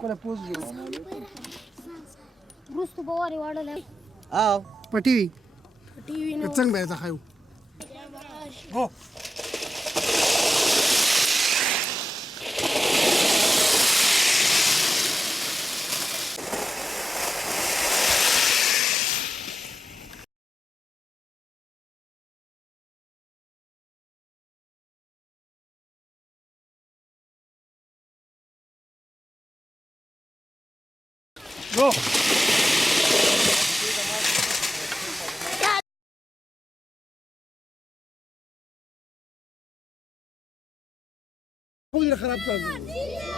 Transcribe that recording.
कोणा पोच घेऊ रुस्तू बवारी वाढवल्या आव पटी टीव्ही चंग बायचा खाऊ हो हो खराब कर